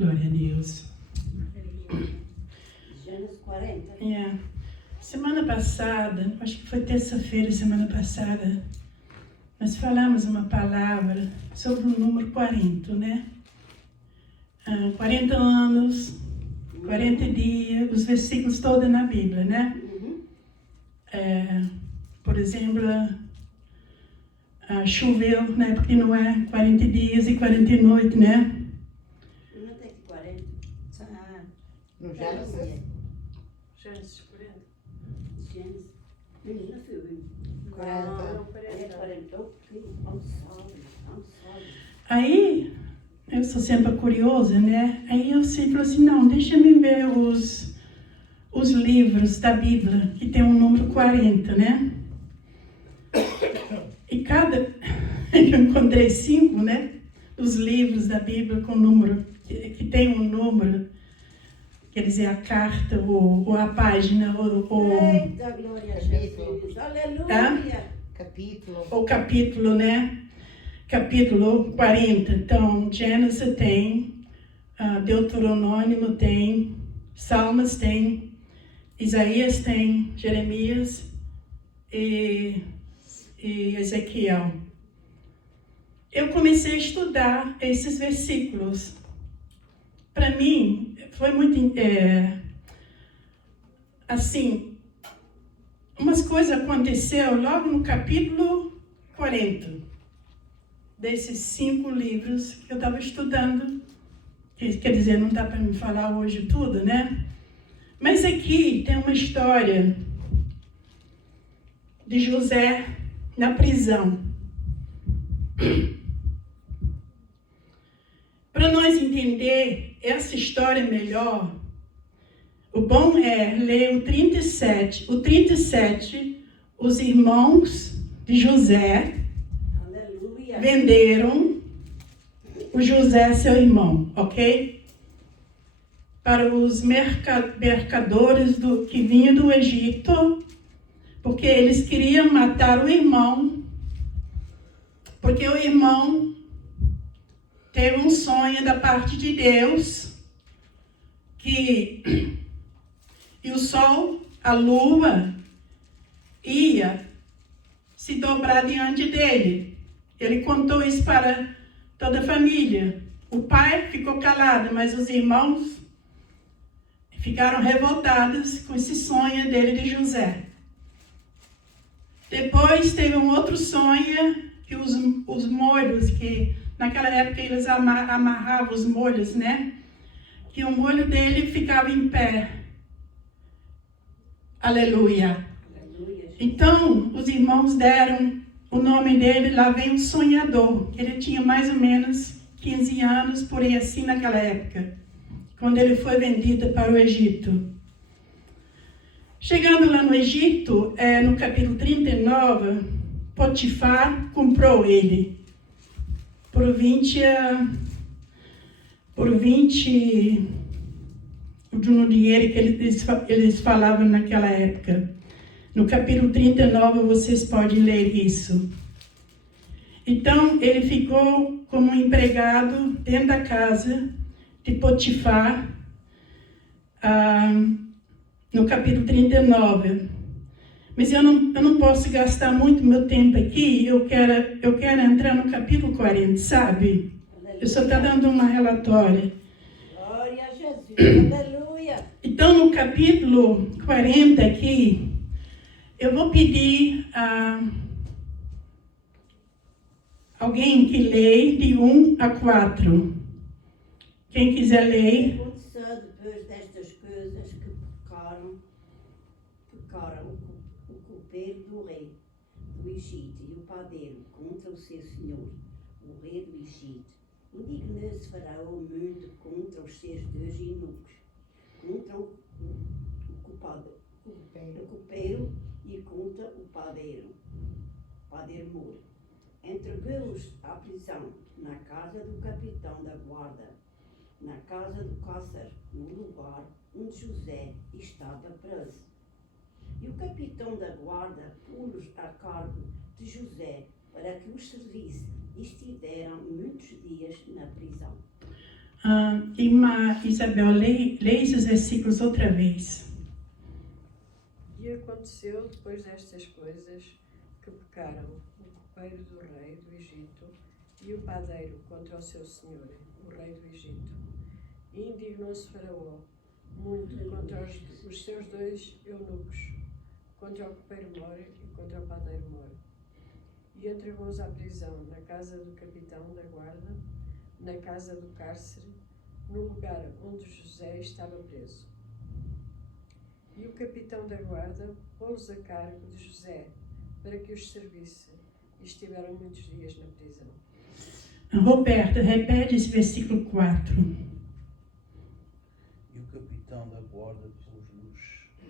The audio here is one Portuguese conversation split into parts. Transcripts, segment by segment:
Glória a Deus. Gênesis 40. Semana passada, acho que foi terça-feira, semana passada, nós falamos uma palavra sobre o número 40, né? 40 anos, 40 dias, os versículos todos na Bíblia, né? Por exemplo, choveu na época de Noé, 40 dias e 40 noites, né? Não tem que 40. No Gênesis? Gênesis 40. Gênesis. Menina, filho. 40. 40. Não sabe. Aí, eu sou sempre curiosa, né? Aí eu sempre falei assim, não, deixa-me ver os livros da Bíblia, que tem um número 40, né? E eu encontrei 5, né? Os livros da Bíblia com número, que tem um número, quer dizer, a carta, ou a página, Eita, glória a Jesus. Aleluia. Capítulo. o capítulo, né? Capítulo 40. Então, Gênesis tem, Deuteronômio tem, Salmos tem, Isaías tem, Jeremias e Ezequiel. Eu comecei a estudar esses versículos. Para mim, foi muito assim, umas coisas aconteceram logo no capítulo 40, desses 5 livros que eu estava estudando. Quer dizer, não dá para me falar hoje tudo, né? Mas aqui tem uma história de José na prisão. Para nós entender essa história melhor, o bom é ler o 37. O 37, os irmãos de José Aleluia. venderam o José, seu irmão, ok? Para os mercadores que vinham do Egito, porque eles queriam matar o irmão, porque o irmão teve um sonho da parte de Deus, e o sol, a lua, ia se dobrar diante dele. Ele contou isso para toda a família. O pai ficou calado, mas os irmãos ficaram revoltados com esse sonho dele de José. Depois teve um outro sonho, que os molhos, que naquela época eles amarravam os molhos, né? Que o molho dele ficava em pé. Aleluia. Então, os irmãos deram o nome dele, lá vem o sonhador, que ele tinha mais ou menos 15 anos, por aí assim, naquela época, quando ele foi vendido para o Egito. Chegando lá no Egito, no capítulo 39, Potifar comprou ele por 20 no dinheiro que eles falavam naquela época. No capítulo 39 vocês podem ler isso. Então ele ficou como empregado dentro da casa de Potifar, no capítulo 39. Mas eu não posso gastar muito meu tempo aqui, eu quero entrar no capítulo 40, sabe? Eu só estou dando uma relatória. Glória a Jesus. Aleluia. Então, no capítulo 40 aqui, eu vou pedir a alguém que leia de 1 a 4. Quem quiser ler. Aconteceu depois destas coisas que pecaram o copeiro do rei do Egito e o padeiro contra o seu senhor, o rei do Egito. Indignou-se Faraó muito contra os seus 2 eunucos, contra o copeiro e contra o padeiro moro. Entregou-os à prisão na casa do capitão da guarda, na casa do cácer, no lugar onde José estava preso. E o capitão da guarda pôs-os a cargo de José para que os servisse e estiveram muitos dias na prisão. Irmã Isabel, leia esses versículos outra vez. E aconteceu depois destas coisas que pecaram o copeiro do rei do Egito e o padeiro contra o seu senhor, o rei do Egito. E indignou-se Faraó muito contra os seus 2 eunucos, contra o copeiro mor e contra o padeiro mor. E entregou-os à prisão na casa do capitão da guarda, na casa do cárcere, no lugar onde José estava preso. E o capitão da guarda pô-los a cargo de José, para que os servisse, e estiveram muitos dias na prisão. Roberto, repete esse versículo 4. E o capitão da guarda pôs-los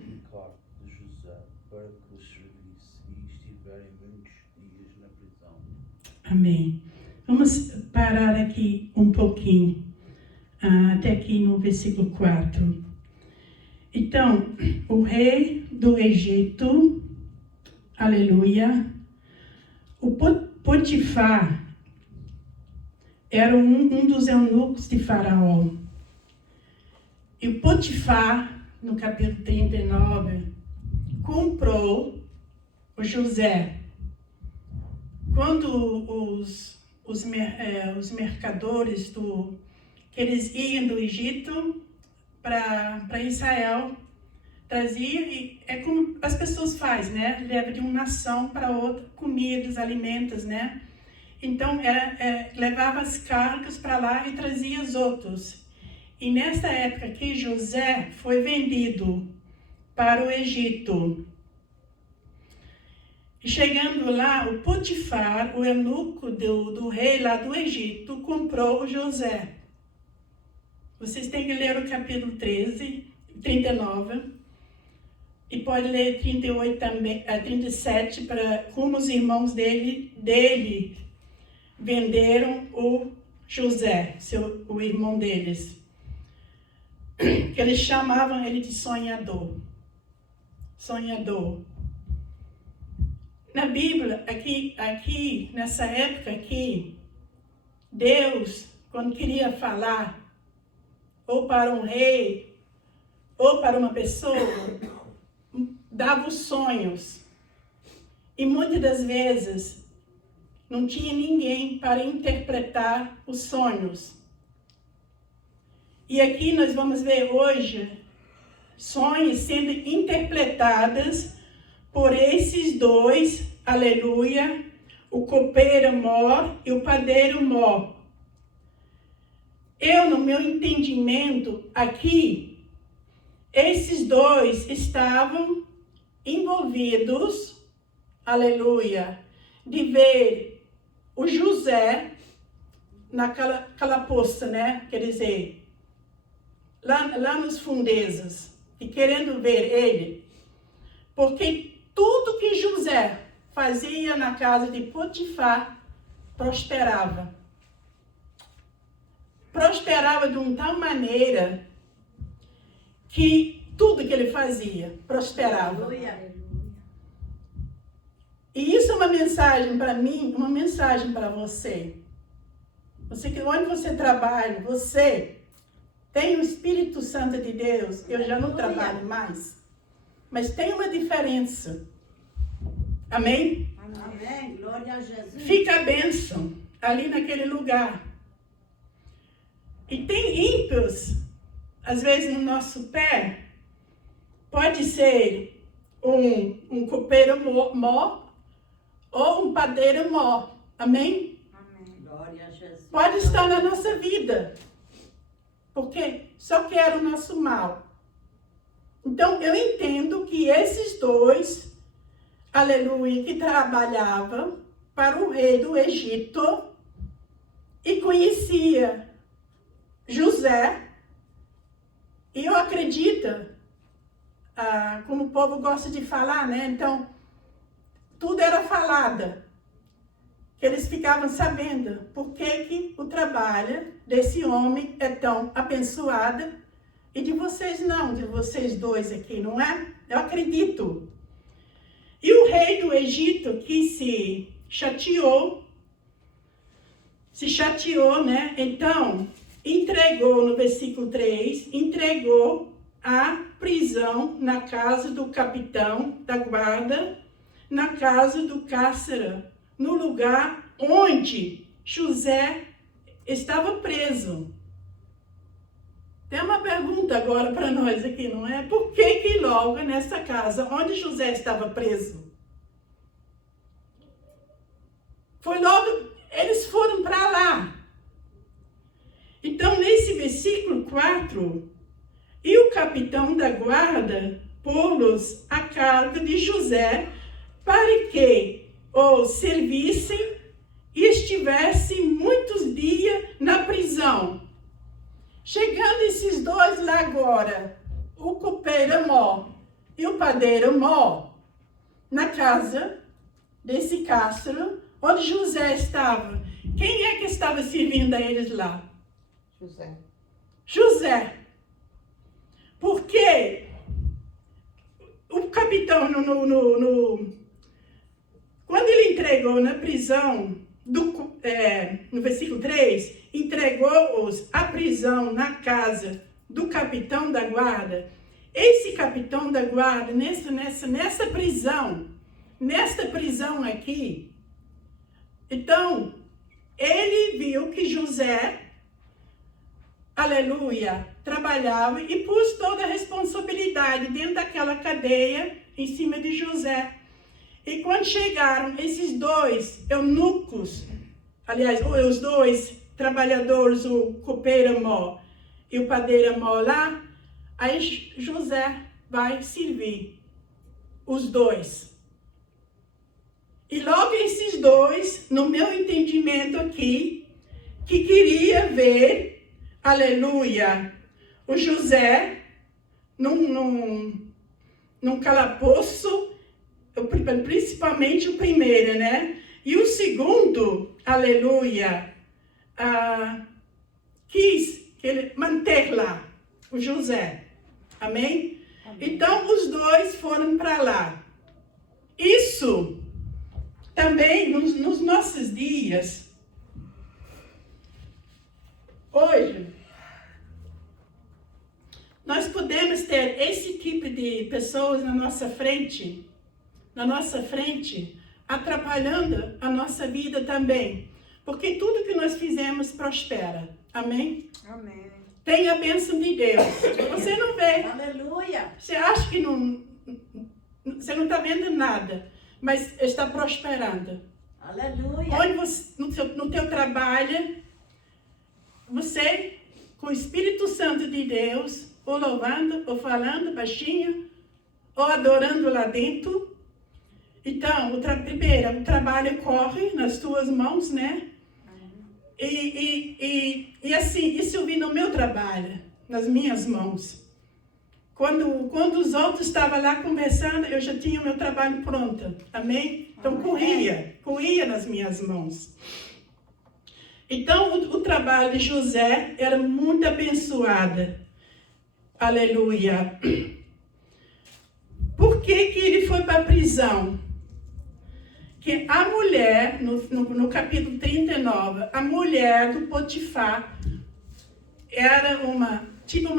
em cargo de José, para que os servisse, e estiverem muitos dias na prisão. Amém. Vamos parar aqui um pouquinho, até aqui no versículo 4. Então, o rei do Egito, aleluia, o Potifar era um dos eunucos de Faraó. E o Potifar, no capítulo 39, comprou o José. Quando os mercadores que eles iam do Egito para Israel, trazia, e é como as pessoas fazem, né? Leva de uma nação para outra comidas, alimentos, né? Então, levava as cargas para lá e trazia os outros. E nessa época que José foi vendido para o Egito. E chegando lá, o Potifar, o eunuco do rei lá do Egito, comprou o José. Vocês têm que ler o capítulo 39, e pode ler 38 também, 37, para como os irmãos dele venderam o José, o irmão deles. Que eles chamavam ele de sonhador. Sonhador. Na Bíblia, aqui nessa época aqui, Deus, quando queria falar, ou para um rei, ou para uma pessoa, dava os sonhos. E muitas das vezes, não tinha ninguém para interpretar os sonhos. E aqui nós vamos ver hoje, sonhos sendo interpretados por esses dois, aleluia, o copeiro mor e o padeiro mor. No meu entendimento, aqui, esses dois estavam envolvidos, aleluia, de ver o José naquela poça, né? Quer dizer, lá nos fundezas, e querendo ver ele, porque tudo que José fazia na casa de Potifar prosperava. Prosperava de uma tal maneira que tudo que ele fazia prosperava. Aleluia. E isso é uma mensagem para mim, uma mensagem para você. Onde você trabalha, você tem o Espírito Santo de Deus. Eu já não trabalho mais, mas tem uma diferença. Amém? Amém. Glória a Jesus. Fica a bênção ali naquele lugar. E tem ímpios, às vezes no nosso pé, pode ser um copeiro mó ou um padeiro mó. Amém? Glória a Jesus. Pode estar na nossa vida, porque só quer o nosso mal. Então, eu entendo que esses dois, aleluia, que trabalhavam para o rei do Egito e conhecia José, e eu acredito, como o povo gosta de falar, né? Então, tudo era falado, que eles ficavam sabendo por que o trabalho desse homem é tão abençoado e de vocês não, de vocês dois aqui, não é? Eu acredito. E o rei do Egito que se chateou, né? Então, entregou, no versículo 3, entregou a prisão na casa do capitão da guarda, na casa do cárcere, no lugar onde José estava preso. Tem uma pergunta agora para nós aqui, não é? Por que logo nessa casa onde José estava preso? Foi logo, eles foram para lá. Então, nesse versículo 4, e o capitão da guarda pô-los à carga de José para que o servissem e estivessem muitos dias na prisão. Chegando esses dois lá agora, o copeiro Mó e o padeiro Mó, na casa desse cárcere, onde José estava. Quem é que estava servindo a eles lá? José. José. Porque o capitão, quando ele entregou na prisão, no versículo 3, entregou-os à prisão na casa do capitão da guarda. Esse capitão da guarda, nessa prisão, nesta prisão aqui, então, ele viu que José, aleluia, trabalhava e pôs toda a responsabilidade dentro daquela cadeia em cima de José. E quando chegaram esses dois eunucos, aliás, os dois trabalhadores, o copeiro Mó e o padeiro Mó lá, aí José vai servir os dois. E logo esses dois, no meu entendimento aqui, que queria ver, aleluia, o José num calabouço, principalmente o primeiro, né? E o segundo, aleluia, quis manter lá o José. Amém? Amém. Então, os dois foram para lá. Isso também nos nossos dias, hoje, nós podemos ter esse tipo de pessoas na nossa frente, atrapalhando a nossa vida também. Porque tudo que nós fizemos prospera. Amém? Amém. Tem a bênção de Deus. Você não vê. Aleluia. Você acha que você não está vendo nada, mas está prosperando. Aleluia. Onde você, no teu trabalho, você, com o Espírito Santo de Deus, ou louvando, ou falando baixinho, ou adorando lá dentro. Então, primeiro, o trabalho corre nas tuas mãos, né? E assim, isso eu vi no meu trabalho, nas minhas mãos. Quando os outros estavam lá conversando, eu já tinha o meu trabalho pronto. Amém? Então, corria nas minhas mãos. Então, o trabalho de José era muito abençoado. Aleluia. Por que ele foi para a prisão? Que a mulher, no capítulo 39, a mulher do Potifar era uma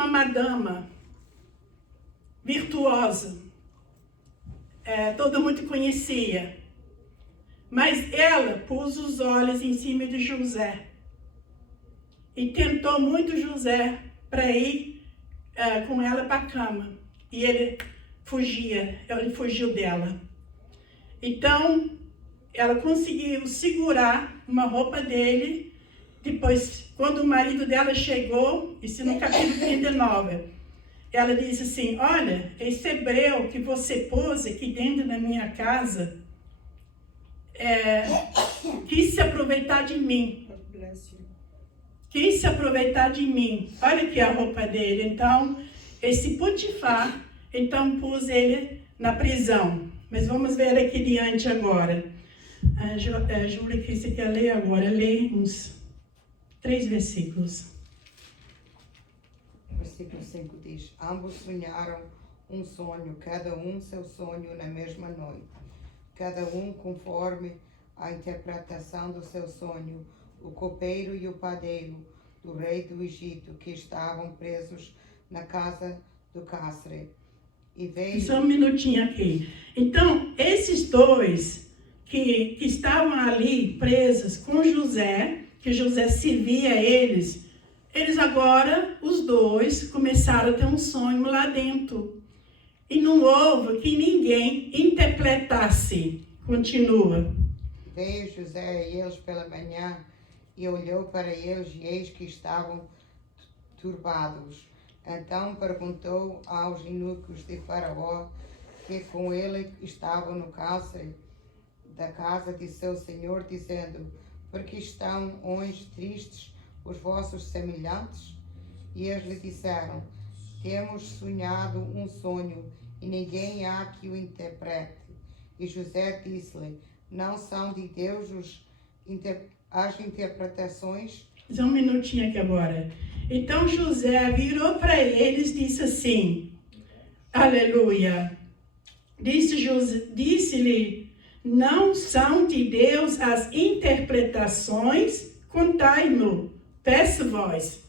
madama virtuosa. Todo mundo conhecia. Mas ela pôs os olhos em cima de José. E tentou muito José para ir com ela para a cama. E ele fugiu dela. Então, ela conseguiu segurar uma roupa dele. Depois, quando o marido dela chegou, isso no capítulo 39, ela disse assim: olha, esse hebreu que você pôs aqui dentro da minha casa, quis se aproveitar de mim. Quis se aproveitar de mim. Olha aqui a roupa dele. Então, esse Potifar, então pôs ele na prisão. Mas vamos ver aqui diante agora. A Júlia, que você quer ler agora? Lê uns 3 versículos. Versículo 5 diz: ambos sonharam um sonho, cada um seu sonho na mesma noite. Cada um conforme a interpretação do seu sonho. O copeiro e o padeiro do rei do Egito, que estavam presos na casa do cárcere. E veio... Só um minutinho aqui. Então, esses dois que estavam ali presos com José, que José servia a eles agora, os dois, começaram a ter um sonho lá dentro. E não houve que ninguém interpretasse. Continua. Veio José a eles pela manhã e olhou para eles e eis que estavam turbados. Então perguntou aos eunucos de Faraó que com ele estavam no cárcere da casa de seu senhor, dizendo: por que estão hoje tristes os vossos semelhantes? E eles lhe disseram: temos sonhado um sonho e ninguém há que o interprete. E José disse-lhe: não são de Deus as interpretações? Só um minutinho aqui agora. Então José virou para eles e disse assim, aleluia, disse-lhe, não são de Deus as interpretações? Contai-mo, peço-vos.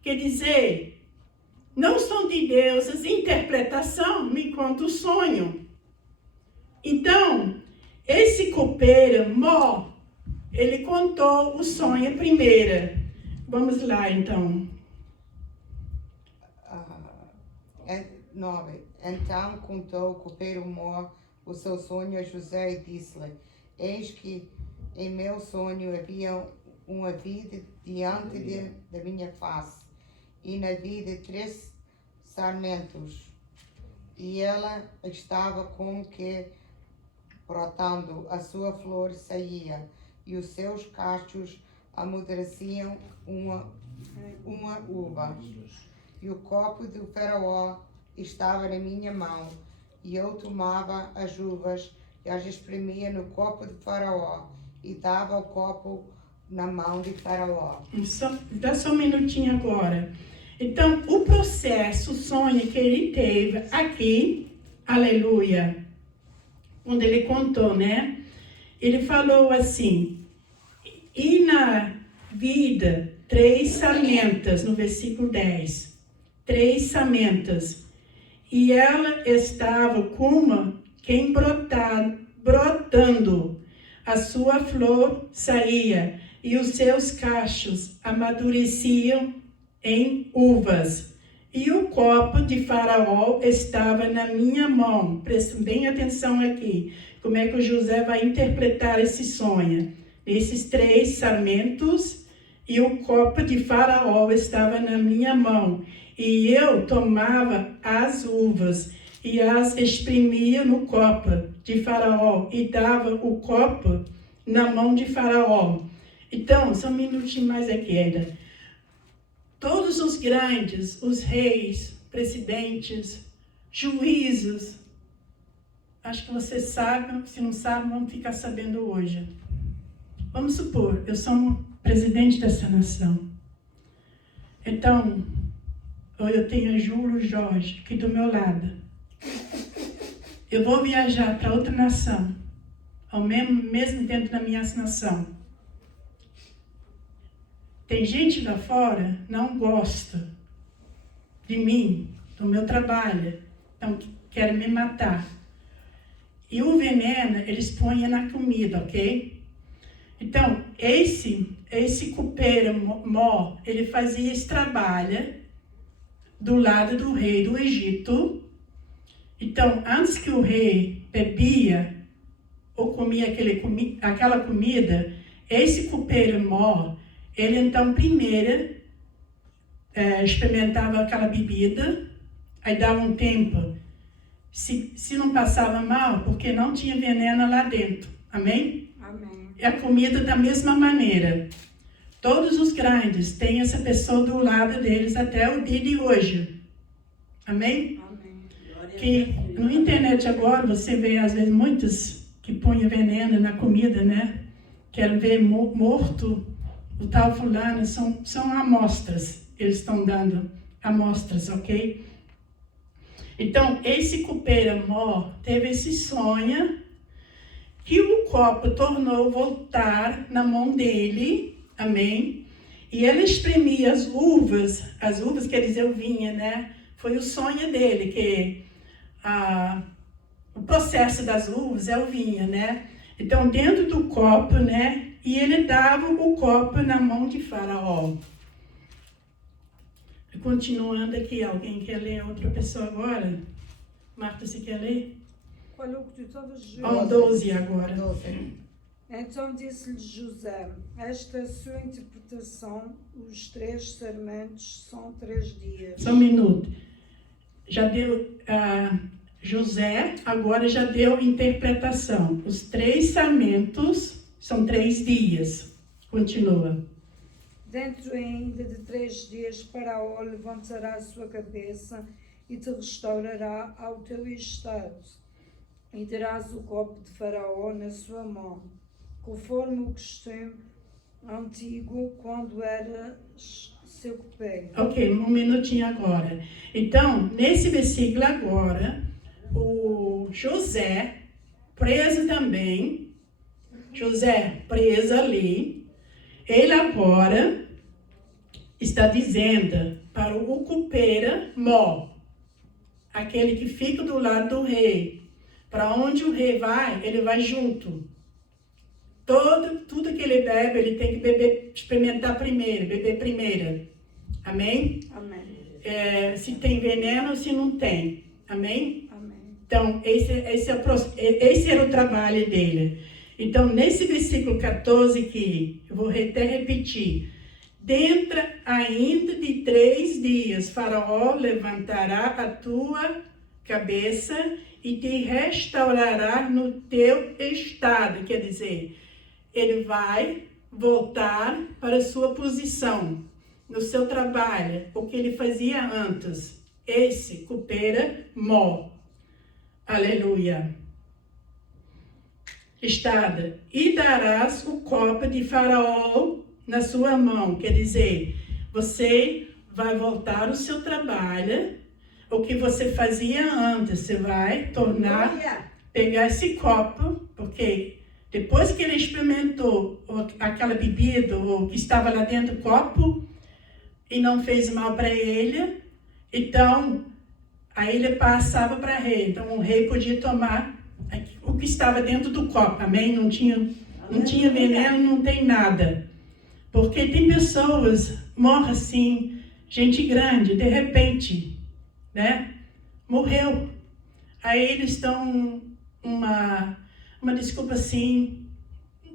Quer dizer, não são de Deus as interpretações, me conta o sonho. Então, esse copeiro, Mó, ele contou o sonho primeiro. Vamos lá, então. 9. Então contou o copeiro Mó o seu sonho a José e disse-lhe: eis que em meu sonho havia uma vida diante da minha face, e na vida 3 sarmentos, e ela estava como que brotando, a sua flor saía, e os seus cachos amadureciam uma uva. E o copo do Faraó estava na minha mão, e eu tomava as uvas e as espremia no copo de Faraó, e dava o copo na mão de Faraó. Dá só um minutinho agora. Então, o processo, o sonho que ele teve aqui, aleluia, quando ele contou, né? Ele falou assim, e na vida, 3 sarmentas, no versículo 10. 3 sarmentas. E ela estava como quem brotando. A sua flor saía, e os seus cachos amadureciam em uvas. E o copo de Faraó estava na minha mão. Prestem bem atenção aqui. Como é que o José vai interpretar esse sonho? Esses 3 sarmentos e o copo de Faraó estava na minha mão. E eu tomava as uvas e as exprimia no copo de Faraó e dava o copo na mão de Faraó. Então, só um minutinho mais aqui ainda. Todos os grandes, os reis, presidentes, juízes, acho que vocês sabem, se não sabem, vão ficar sabendo hoje. Vamos supor, eu sou um presidente dessa nação. Então, eu tenho a Júlio Jorge aqui do meu lado. Eu vou viajar para outra nação, mesmo dentro da minha nação. Tem gente lá fora que não gosta de mim, do meu trabalho, então querem me matar. E o veneno eles põem na comida, ok? Então, esse copeiro Mó, ele fazia esse trabalho do lado do rei do Egito. Então, antes que o rei bebia ou comia aquela comida, esse copeiro Mó, ele então primeiro experimentava aquela bebida, aí dava um tempo, se não passava mal, porque não tinha veneno lá dentro, amém? Amém. E a comida da mesma maneira. Todos os grandes têm essa pessoa do lado deles até o dia de hoje. Amém? Amém. Que no internet agora você vê às vezes muitos que põem veneno na comida, né? Quero ver morto o tal fulano, são amostras. Eles estão dando amostras, ok? Então, esse copeiro Mó teve esse sonho que o copo tornou voltar na mão dele, amém? E ele espremia as uvas quer dizer o vinho, né? Foi o sonho dele, que o processo das uvas é o vinho, né? Então, dentro do copo, né? E ele dava o copo na mão de Faraó. Continuando aqui, alguém quer ler outra pessoa agora? Marta, você quer ler? Qual é o que tu estavas a dizer? Ó, 12 agora. 12. Então disse-lhe José: esta é a sua interpretação, os 3 sarmentos são 3 dias. Só um minuto. Já deu, José agora já deu interpretação. Os 3 sarmentos são 3 dias. Continua. Dentro ainda de 3 dias, Faraó levantará a sua cabeça e te restaurará ao teu estado. E terás o copo de Faraó na sua mão, conforme o costume antigo, quando eras seu copeiro. Ok, um minutinho agora. Então, nesse versículo agora, o José, preso também, José preso ali, ele agora está dizendo para o copeiro Mó, aquele que fica do lado do rei, para onde o rei vai, ele vai junto. Tudo que ele bebe, ele tem que beber, experimentar primeiro, beber primeiro. Amém? Amém. Se tem veneno, se não tem. Amém? Amém. Então, esse era o trabalho dele. Então, nesse versículo 14 aqui, eu vou até repetir. Dentro ainda de 3 dias, Faraó levantará a tua cabeça e te restaurará no teu estado. Quer dizer, ele vai voltar para a sua posição, no seu trabalho, o que ele fazia antes. Esse, copeiro Mó. Aleluia. Estado. E darás o copo de Faraó na sua mão. Quer dizer, você vai voltar ao seu trabalho, o que você fazia antes. Você vai tornar, pegar esse copo, porque depois que ele experimentou aquela bebida, o que estava lá dentro do copo, e não fez mal para ele, então, aí ele passava para o rei. Então, o rei podia tomar o que estava dentro do copo, amém? Não tinha veneno, não tem nada. Porque tem pessoas, morrem assim, gente grande, de repente, né? Morreu. Aí eles estão uma desculpa assim,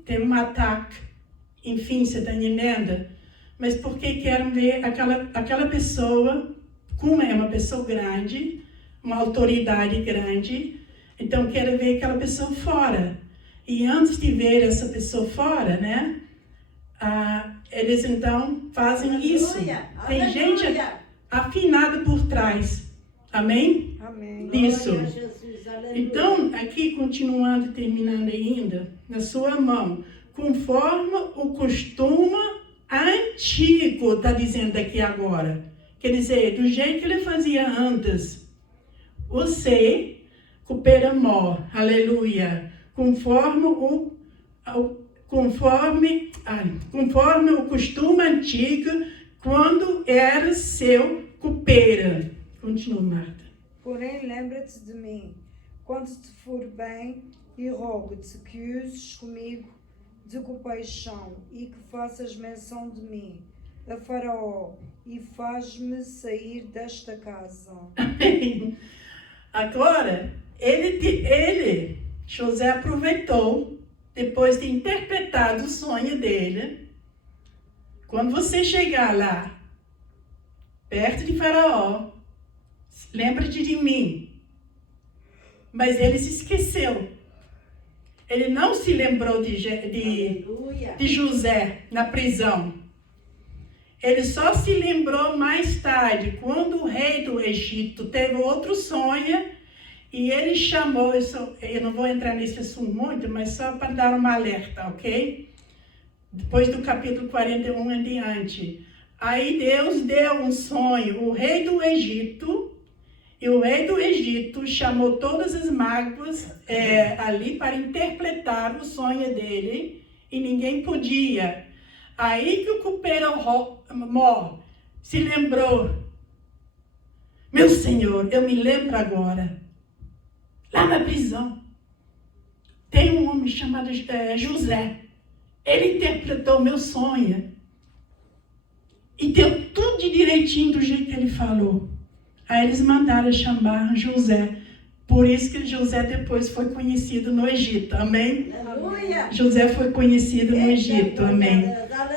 teve um ataque, enfim, você está entendendo? Mas porque querem ver aquela pessoa, como é uma pessoa grande, uma autoridade grande, então querem ver aquela pessoa fora. E antes de ver essa pessoa fora, né? Eles então fazem isso. Tem gente afinada por trás. Amém? Amém. Disso. Então, aqui continuando, terminando ainda, na sua mão, conforme o costume antigo, está dizendo aqui agora. Quer dizer, do jeito que ele fazia antes. Você, copeiro Mó, aleluia, conforme o costume antigo, quando era seu copeiro. Continua, Marta. Porém, lembra-te de mim, quando te for bem, e rogo-te que uses comigo de compaixão e que faças menção de mim a Faraó e faz-me sair desta casa. Agora, José aproveitou, depois de interpretar o sonho dele, quando você chegar lá, perto de Faraó, lembra-te de mim. Mas ele se esqueceu. Ele não se lembrou de José na prisão. Ele só se lembrou mais tarde, quando o rei do Egito teve outro sonho, e ele chamou, eu não vou entrar nesse assunto muito, mas só para dar uma alerta, ok? Depois do capítulo 41 em diante. Aí Deus deu um sonho, o rei do Egito, e o rei do Egito chamou todas as mágoas ali para interpretar o sonho dele, e ninguém podia Aí que o copeiro Mó se lembrou. Meu Senhor, eu me lembro agora. Lá na prisão, tem um homem chamado José. Ele interpretou meu sonho. E deu tudo de direitinho do jeito que ele falou. Aí eles mandaram chamar José. Por isso que José depois foi conhecido no Egito. Amém? Aleluia. José foi conhecido no Egito. Amém.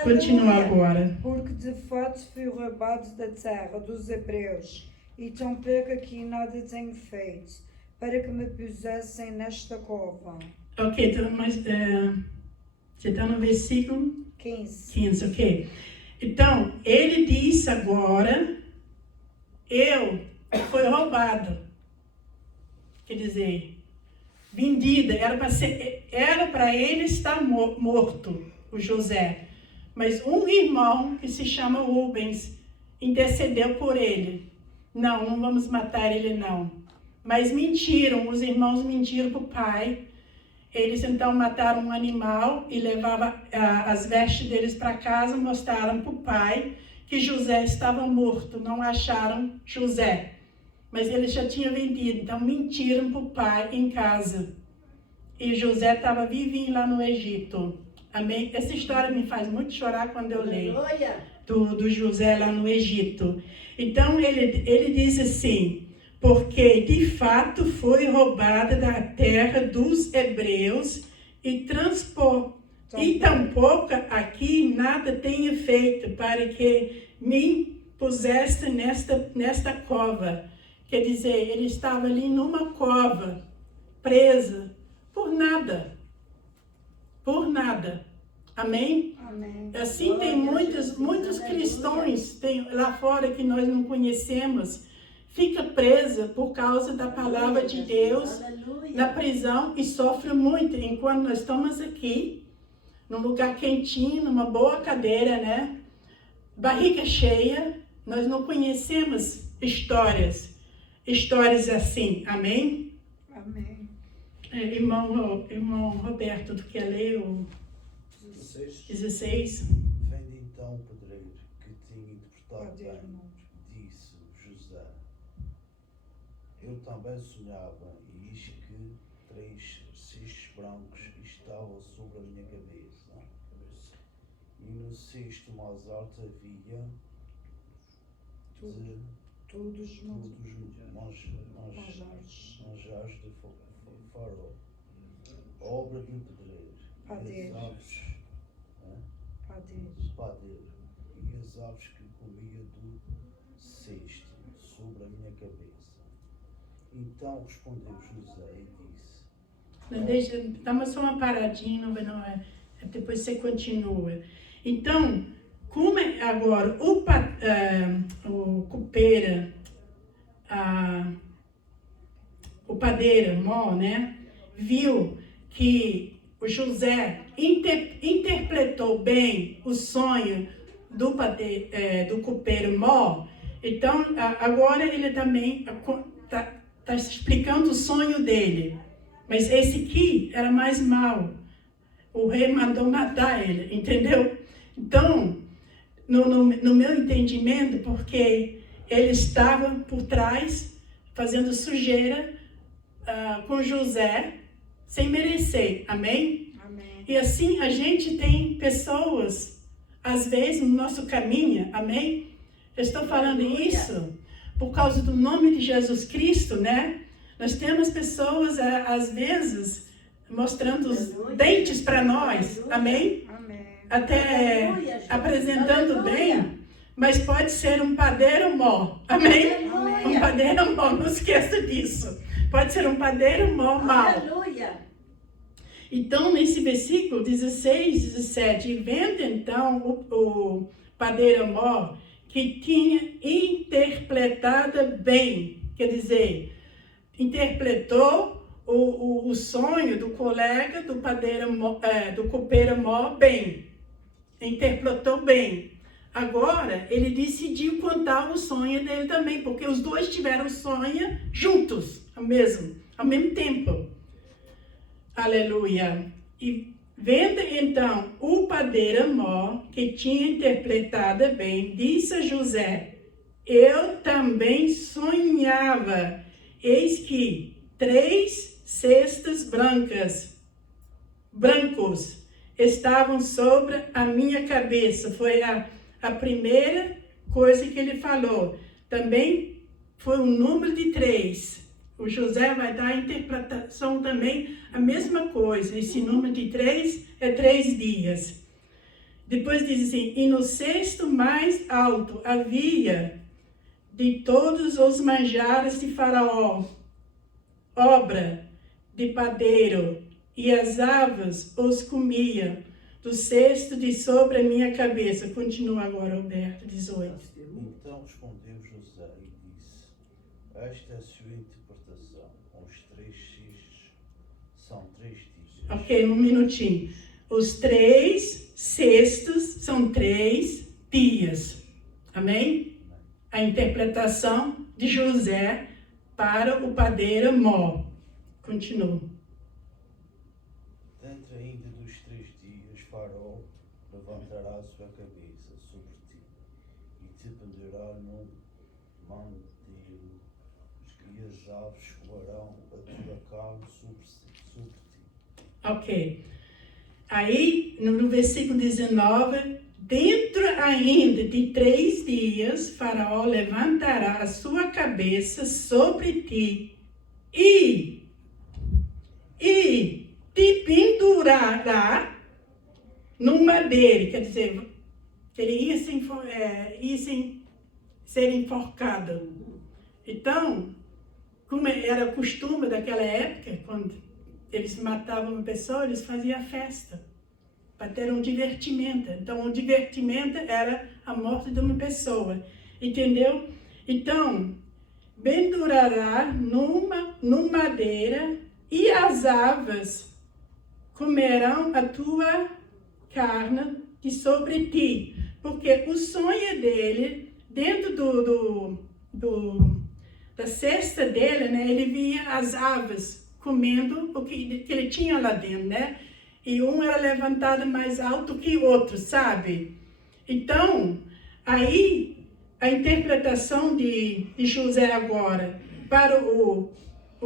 Continua agora. Porque de fato fui roubado da terra dos hebreus, e tão pouco aqui nada tenho feito, para que me pusessem nesta cova. Ok, então, mas você está no versículo 15, ok. Então, ele disse agora, foi roubado. Quer dizer, vendida, era para ele estar morto, o José. Mas um irmão que se chama Rubens intercedeu por ele. Não vamos matar ele não. Mas mentiram, os irmãos mentiram para o pai. Eles então mataram um animal e levavam as vestes deles para casa, mostraram para o pai que José estava morto, não acharam José. Mas ele já tinha vendido, então mentiram para o pai em casa. E José estava vivinho lá no Egito. Amém? Essa história me faz muito chorar quando eu leio do José lá no Egito. Então ele diz assim, porque de fato foi roubada da terra dos hebreus e tampouco aqui nada tenho feito para que me puseste nesta cova. Quer dizer, ele estava ali numa cova, presa, por nada. Por nada. Amém? Amém. Assim tem muitos cristãos lá fora que nós não conhecemos, fica presa por causa da palavra de Deus na prisão e sofre muito. Enquanto nós estamos aqui, num lugar quentinho, numa boa cadeira, né? Barriga cheia, nós não conhecemos histórias assim. Amém? Amém. Irmão Roberto, tu quer ler o 16? Vendo então o pedreiro que tinha interpretado bem, disse José: eu também sonhava, e eis que 3 cistos brancos estavam sobre a minha cabeça. E no cesto mais alto havia Todos manjares de farol, obra do pedreiro, Padeiro. e as aves, padeiro, e as aves que comia do cesto sobre a minha cabeça. Então respondeu José e disse: Dá só uma paradinha, depois você continua. Então, como agora o copeira, o padeiro Mó, né, viu que o José interpretou bem o sonho do copeiro Mó, então agora ele também está explicando o sonho dele. Mas esse aqui era mais mau. O rei mandou matar ele, entendeu? Então, no meu entendimento, porque ele estava por trás, fazendo sujeira com José, sem merecer. Amém? Amém. E assim, a gente tem pessoas, às vezes, no nosso caminho. Amém? Eu estou falando isso por causa do nome de Jesus Cristo, né? Nós temos pessoas, às vezes, mostrando os dentes para nós. Amém? Amém. Até apresentando bem, mas pode ser um padeiro Mó. Amém? Um padeiro Mó, não esqueça disso. Pode ser um padeiro Mó mau. Então, nesse versículo 16, 17, vendo então o padeiro Mó, que tinha interpretado bem, quer dizer, interpretou o sonho do colega do padeiro do copeiro Mó bem, interpretou bem. Agora ele decidiu contar o sonho dele também, porque os dois tiveram sonho juntos, ao mesmo tempo. Aleluia. E Vendo então o padeiro Mó, que tinha interpretado bem, disse a José: eu também sonhava, eis que 3 cestos brancos estavam sobre a minha cabeça. Foi a primeira coisa que ele falou. Também foi um número de 3. O José vai dar a interpretação também, a mesma coisa. Esse número de 3 é 3 dias. Depois diz assim: e no cesto mais alto havia de todos os manjares de Faraó, obra de padeiro, e as aves os comia, do cesto de sobre a minha cabeça. Continua agora, Roberto, 18. Então respondeu José e disse: esta é a sua interpretação. Os 3 cestos são 3 dias. Ok, um minutinho. Os 3 cestos são 3 dias. Amém? A interpretação de José para o padeiro Mó. Continua. Dentro ainda dos 3 dias, Faraó levantará a sua cabeça sobre ti e te pendurará num manteiro, e as aves comerão a tua carne sobre ti. Ok. Aí, no versículo 19, dentro ainda de 3 dias, Faraó levantará a sua cabeça sobre ti e te pendurará no madeiro. Quer dizer, que ele ia ser enforcado. Então, como era costume daquela época, quando eles matavam uma pessoa, eles faziam festa, para ter um divertimento. Então, o divertimento era a morte de uma pessoa, entendeu? Então, pendurará numa madeira, e as aves comerão a tua carne de sobre ti. Porque o sonho dele, dentro da cesta dele, né, ele via as aves comendo o que ele tinha lá dentro, né? E um era levantado mais alto que o outro, sabe? Então, aí, a interpretação de José agora para o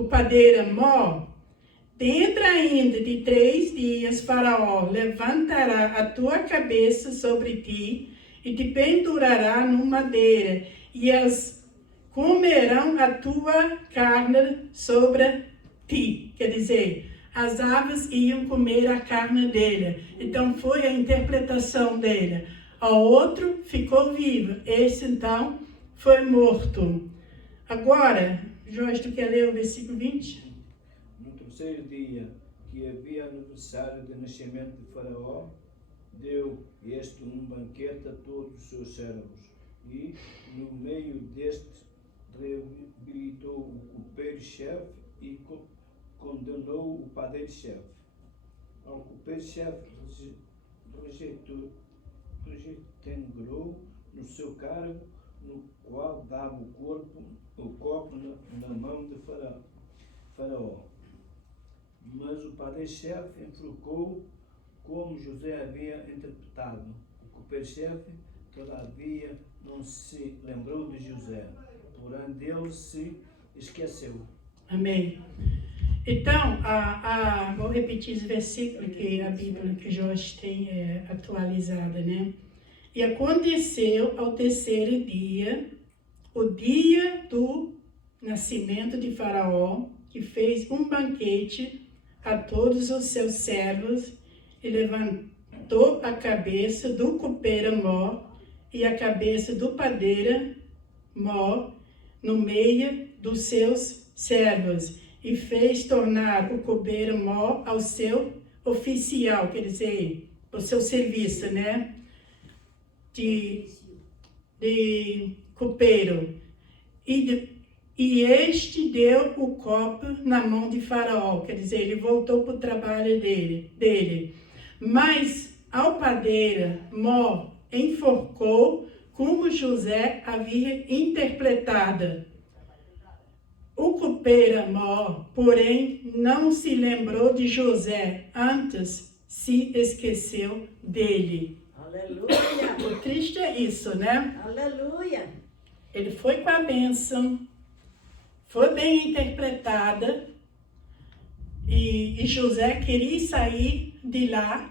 padeiro Mó: dentro ainda de 3 dias, Faraó levantará a tua cabeça sobre ti e te pendurará numa madeira, e as comerão a tua carne sobre ti. Quer dizer, as aves iam comer a carne dele. Então, foi a interpretação dele. O outro ficou vivo. Esse, então, foi morto. Agora, Jorge, tu quer ler o versículo 20? No terceiro dia, que havia aniversário do nascimento de Faraó, deu este um banquete a todos os seus servos, e no meio deste reabilitou o copeiro-chefe e condenou o padeiro-chefe. Ao copeiro-chefe rejeitou no seu cargo, no qual dava o copo na mão de Faraó. Mas o padeiro-chefe enforcou como José havia interpretado. O copeiro-chefe, todavia, não se lembrou de José, porém dele se esqueceu. Amém. Então, vou repetir esse versículo que a Bíblia que Jorge tem atualizada, né? E aconteceu ao terceiro dia, o dia do nascimento de Faraó, que fez um banquete a todos os seus servos e levantou a cabeça do copeiro Mó e a cabeça do padeiro Mó no meio dos seus servos, e fez tornar o copeiro Mó ao seu oficial, quer dizer, o seu serviço, né? De copeiro. E este deu o copo na mão de Faraó, quer dizer, ele voltou para o trabalho dele. Mas ao padeiro Mó enforcou como José havia interpretado. O copeiro Mó, porém, não se lembrou de José, antes se esqueceu dele. Aleluia. O triste é isso, né? Aleluia. Ele foi com a bênção, foi bem interpretada, e José queria sair de lá,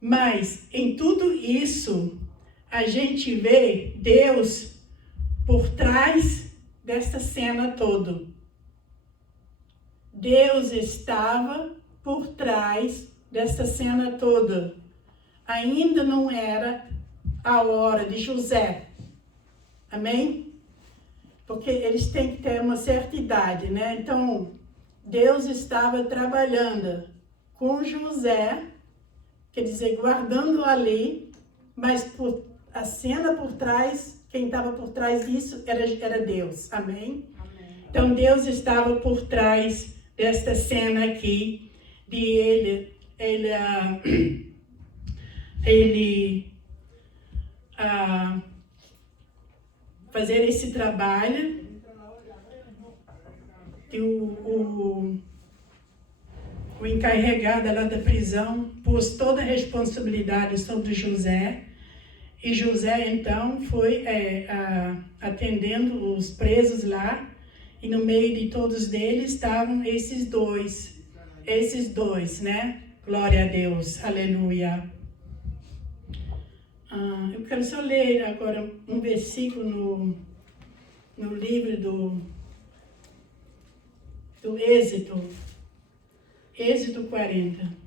mas em tudo isso a gente vê Deus por trás desta cena toda. Deus estava por trás desta cena toda. Ainda não era a hora de José. Amém? Porque eles têm que ter uma certa idade, né? Então, Deus estava trabalhando com José, quer dizer, guardando ali, mas a cena por trás, quem estava por trás disso era Deus. Amém? Amém. Então, Deus estava por trás desta cena aqui, de ele fazer esse trabalho. E o encarregado lá da prisão pôs toda a responsabilidade sobre José. E José, então, foi atendendo os presos lá. E no meio de todos eles estavam esses dois, né? Glória a Deus, aleluia. Eu quero só ler agora um versículo no livro do Êxodo 40.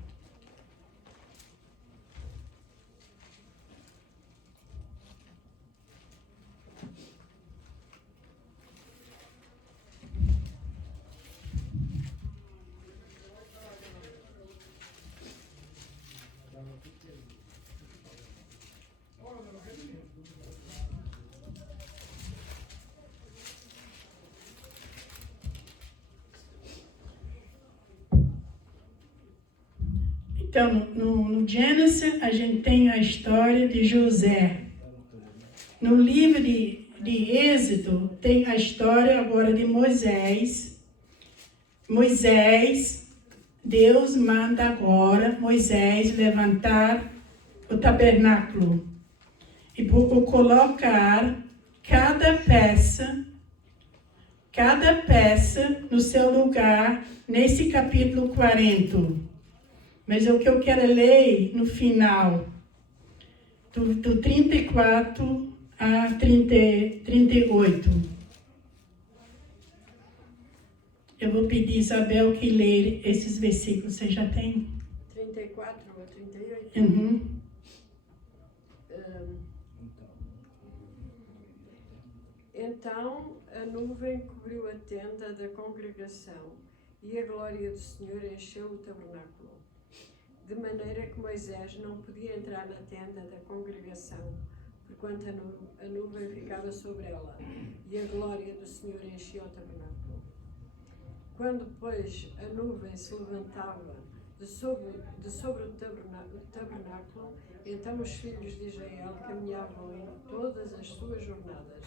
Então, no Gênesis, a gente tem a história de José. No livro de Êxodo, tem a história agora de Moisés. Deus manda agora Moisés levantar o tabernáculo e colocar cada peça no seu lugar, nesse capítulo 40. Mas o que eu quero ler no final, do 34 a 38. Eu vou pedir a Isabel que leia esses versículos. Você já tem? 34 ou 38? Uhum. Então a nuvem cobriu a tenda da congregação e a glória do Senhor encheu o tabernáculo. De maneira que Moisés não podia entrar na tenda da congregação, porquanto a nuvem ficava sobre ela, e a glória do Senhor enchia o tabernáculo. Quando, pois, a nuvem se levantava de sobre o tabernáculo, então os filhos de Israel caminhavam em todas as suas jornadas.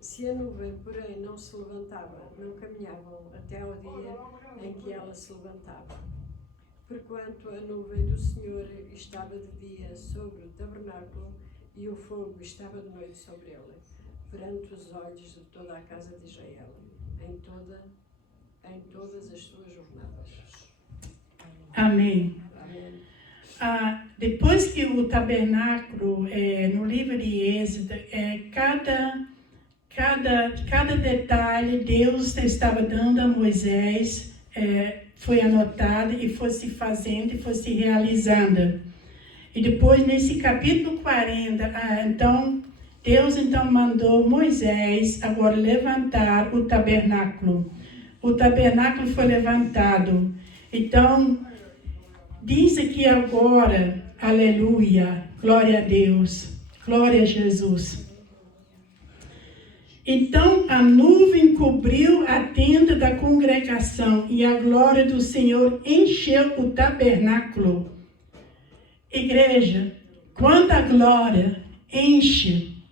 Se a nuvem, porém, não se levantava, não caminhavam até ao dia em que ela se levantava. Porquanto a nuvem do Senhor estava de dia sobre o tabernáculo e o fogo estava de noite sobre ele, perante os olhos de toda a casa de Israel, em todas as suas jornadas. Amém. Amém. Depois que o tabernáculo, no livro de Êxodo, cada detalhe Deus estava dando a Moisés, foi anotado e fosse fazendo e fosse realizando. E depois, nesse capítulo 40, Deus mandou Moisés agora levantar o tabernáculo. O tabernáculo foi levantado. Então, diz aqui agora, aleluia, glória a Deus, glória a Jesus. Então a nuvem cobriu a tenda da congregação e a glória do Senhor encheu o tabernáculo. Igreja, quando a glória enche,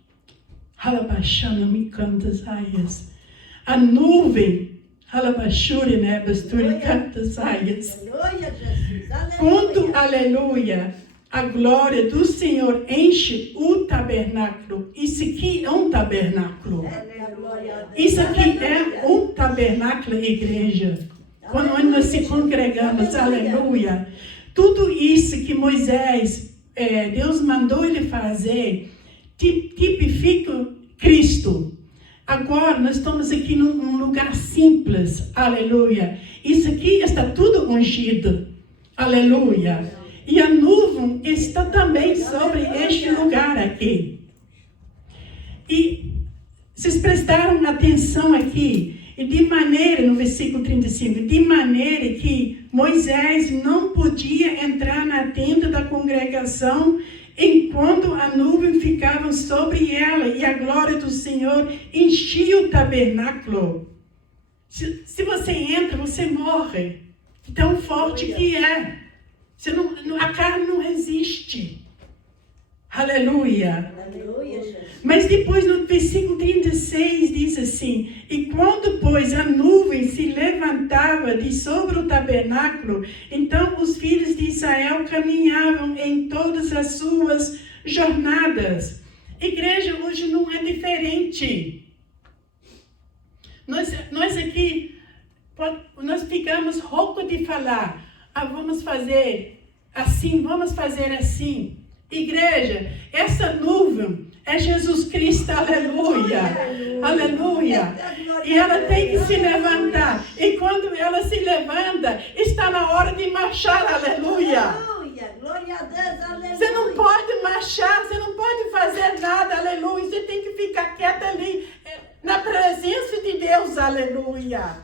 a nuvem, Halabashuri, né? Basturi canta saias. Aleluia, Jesus. Quando, Aleluia. aleluia, a glória do Senhor enche o tabernáculo. Isso aqui é um tabernáculo. Glória a Deus. Isso aqui é Aleluia. um tabernáculo, igreja. Quando nós se congregamos, aleluia. Tudo isso que Moisés, Deus mandou ele fazer, tipifica Cristo. Agora, nós estamos aqui num lugar simples, aleluia. Isso aqui está tudo ungido, aleluia. E a nuvem está também sobre este lugar aqui. E vocês prestaram atenção aqui, e de maneira, no versículo 35, de maneira que Moisés não podia entrar na tenda da congregação enquanto a nuvem ficava sobre ela e a glória do Senhor enchia o tabernáculo. Se você entra, você morre. Tão forte que é. A carne não resiste. Aleluia. Aleluia, Jesus. Mas depois no versículo 36 diz assim: e quando, pois, a nuvem se levantava de sobre o tabernáculo, então os filhos de Israel caminhavam em todas as suas jornadas. Igreja, hoje não é diferente. Nós aqui, nós ficamos roucos de falar, vamos fazer assim, vamos fazer assim. Igreja, essa nuvem é Jesus Cristo, aleluia, aleluia. E ela tem que se levantar. E quando ela se levanta, está na hora de marchar, aleluia. Aleluia, glória a Deus, aleluia. Você não pode marchar, você não pode fazer nada, aleluia. Você tem que ficar quieta ali, na presença de Deus, aleluia.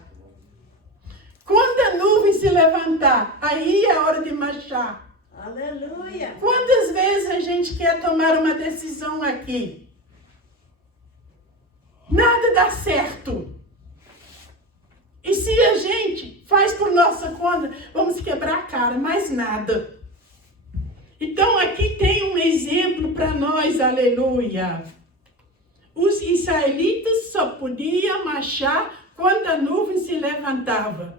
Quando a nuvem se levantar, aí é a hora de marchar. Aleluia. Quantas vezes a gente quer tomar uma decisão aqui? Nada dá certo. E se a gente faz por nossa conta, vamos quebrar a cara, mais nada. Então aqui tem um exemplo para nós, aleluia. Os israelitas só podiam marchar quando a nuvem se levantava.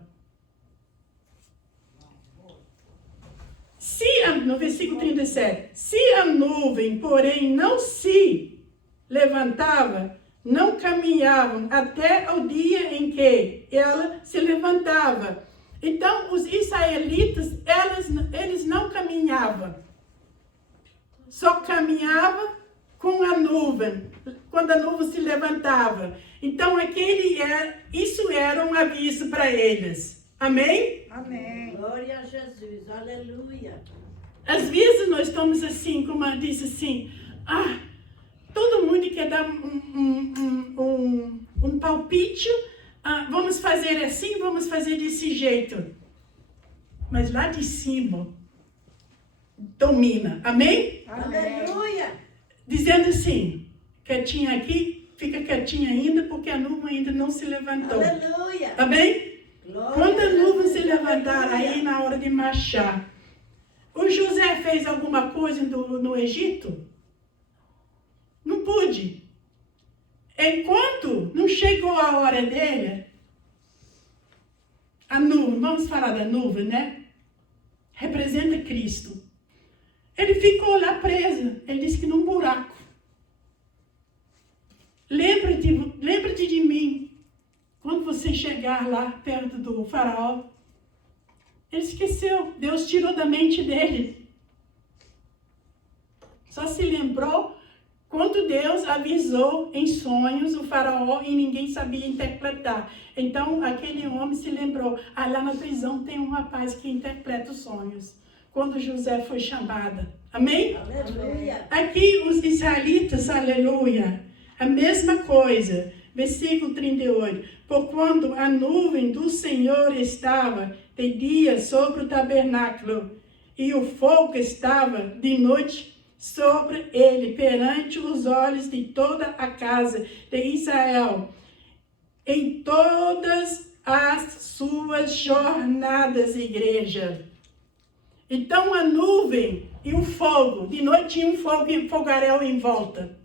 No versículo 37, se a nuvem, porém, não se levantava, não caminhavam até o dia em que ela se levantava. Então, os israelitas, eles não caminhavam. Só caminhavam com a nuvem, quando a nuvem se levantava. Então, isso era um aviso para eles. Amém? Amém. Glória a Jesus, aleluia. Às vezes nós estamos assim, como ela disse assim, todo mundo quer dar um palpite, vamos fazer assim, vamos fazer desse jeito. Mas lá de cima, domina, amém? Aleluia. Dizendo assim, quietinha aqui, fica quietinha ainda, porque a nuvem ainda não se levantou. Aleluia. Amém? Glória Quando a nuvem Jesus, se levantar, aleluia. aí na hora de marchar. O José fez alguma coisa no Egito? Não pude. Enquanto não chegou a hora dele, a nuvem, vamos falar da nuvem, né? Representa Cristo. Ele ficou lá preso, ele disse que num buraco. Lembra-te de mim, quando você chegar lá perto do faraó. Ele esqueceu, Deus tirou da mente dele. Só se lembrou quando Deus avisou em sonhos o faraó e ninguém sabia interpretar. Então aquele homem se lembrou, lá na prisão tem um rapaz que interpreta os sonhos. Quando José foi chamado. Amém? Aleluia. Aqui os israelitas, aleluia, a mesma coisa. Versículo 38. Por quando a nuvem do Senhor estava de dia sobre o tabernáculo, e o fogo estava de noite sobre ele, perante os olhos de toda a casa de Israel, em todas as suas jornadas, igreja. Então a nuvem e o fogo, de noite tinha um fogo e fogaréu em volta.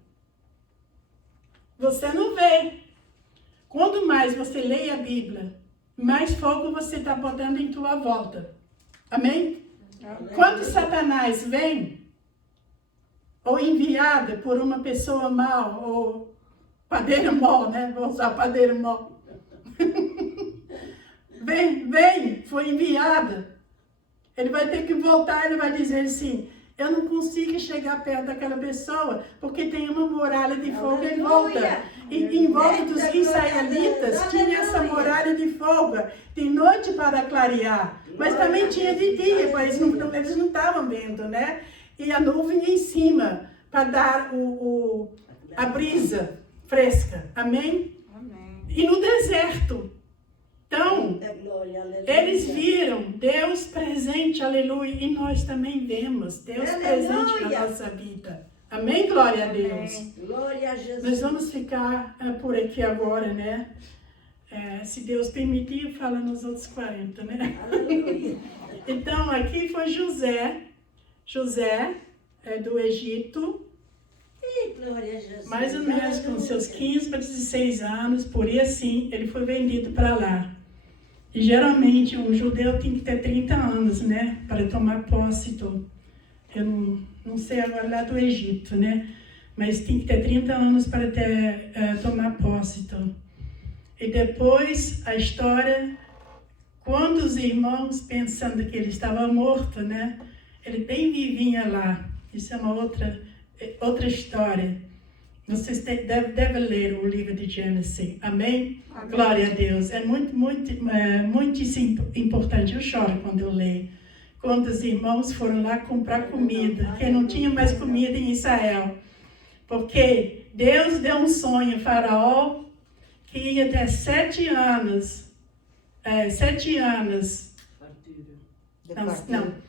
Você não vê. Quando mais você lê a Bíblia, mais fogo você está botando em tua volta. Amém? Quando Satanás vem, ou enviado por uma pessoa mal, ou padeiro mau, né? Vou usar padeiro mau. Vem, foi enviada. Ele vai ter que voltar, ele vai dizer assim, eu não consigo chegar perto daquela pessoa, porque tem uma muralha de fogo em volta. E em volta dos israelitas tinha essa muralha de fogo, de noite para clarear, mas também tinha de dia, pois eles não estavam vendo, né? E a nuvem em cima, para dar a brisa fresca. Amém? Amém. E no deserto. Então, Glória, aleluia. eles viram Deus presente, aleluia, e nós também vemos Deus presente na nossa vida. Amém? Glória a Deus. Glória a Nós Jesus. vamos ficar por aqui agora, né? Se Deus permitir, fala nos outros 40, né? Aleluia. Então, aqui foi José. José é do Egito, Glória a Jesus. mais ou menos com seus 15 para 16 anos, por aí assim, ele foi vendido para lá. E geralmente um judeu tem que ter 30 anos, né? Para tomar posse do... Eu não sei agora lá do Egito, né? Mas tem que ter 30 anos para tomar posse. Então. E depois a história, quando os irmãos, pensando que ele estava morto, né? Ele bem vivinha lá. Isso é uma outra história. Vocês devem ler o livro de Gênesis. Amém? Amém. Glória a Deus. É muito importante. Eu choro quando eu leio. Quando os irmãos foram lá comprar comida, porque não tinha mais comida em Israel. Porque Deus deu um sonho a Faraó que ia ter 7 anos. 7 anos.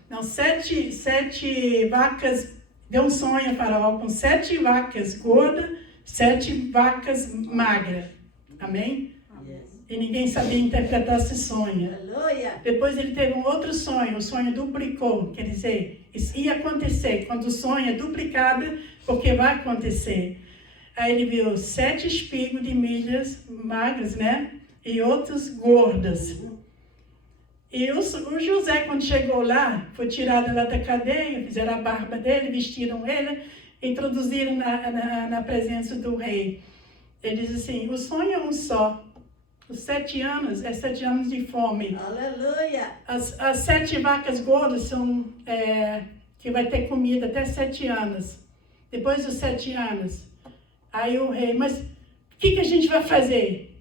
Não, 7 vacas. Deu um sonho a Faraó com 7 vacas gordas, 7 vacas magras. Amém? Yes. E ninguém sabia interpretar esse sonho. Aleluia. Depois ele teve um outro sonho, o sonho duplicou. Quer dizer, isso ia acontecer. Quando o sonho é duplicado, porque vai acontecer. Aí ele viu 7 espigos de milhas magras, né? E outros gordas. E o José, quando chegou lá, foi tirado lá da cadeia, fizeram a barba dele, vestiram ele, introduziram na presença do rei. Ele diz assim, o sonho é um só. Os 7 anos é 7 anos de fome. Aleluia. As 7 vacas gordas são que vai ter comida até 7 anos. Depois dos 7 anos. Aí o rei, mas o que a gente vai fazer?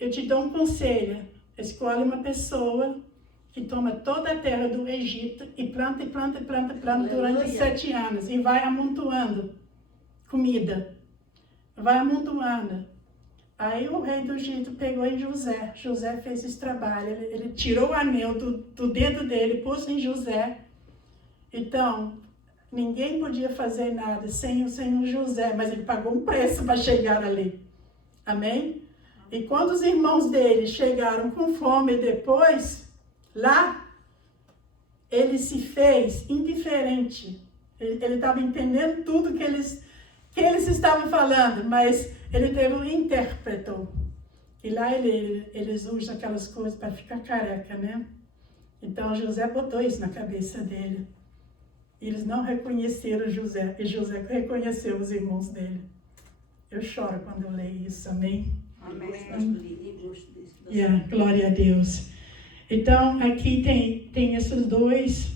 Eu te dou um conselho. Escolhe uma pessoa que toma toda a terra do Egito e planta durante 7 anos. E vai amontoando comida. Vai amontoando. Aí o rei do Egito pegou em José. José fez esse trabalho. Ele tirou o anel do dedo dele, pôs em José. Então, ninguém podia fazer nada sem o José, mas ele pagou um preço para chegar ali. Amém? E quando os irmãos dele chegaram com fome depois, lá, ele se fez indiferente. Ele estava entendendo tudo que eles estavam falando, mas ele teve um intérprete. E lá eles usam aquelas coisas para ficar careca, né? Então José botou isso na cabeça dele. E eles não reconheceram José, e José reconheceu os irmãos dele. Eu choro quando eu leio isso, amém? Amém. Glória a Deus. Então, aqui tem esses 2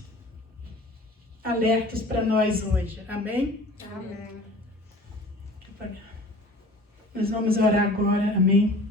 alertas para nós hoje. Amém? Amém. Nós vamos orar agora. Amém?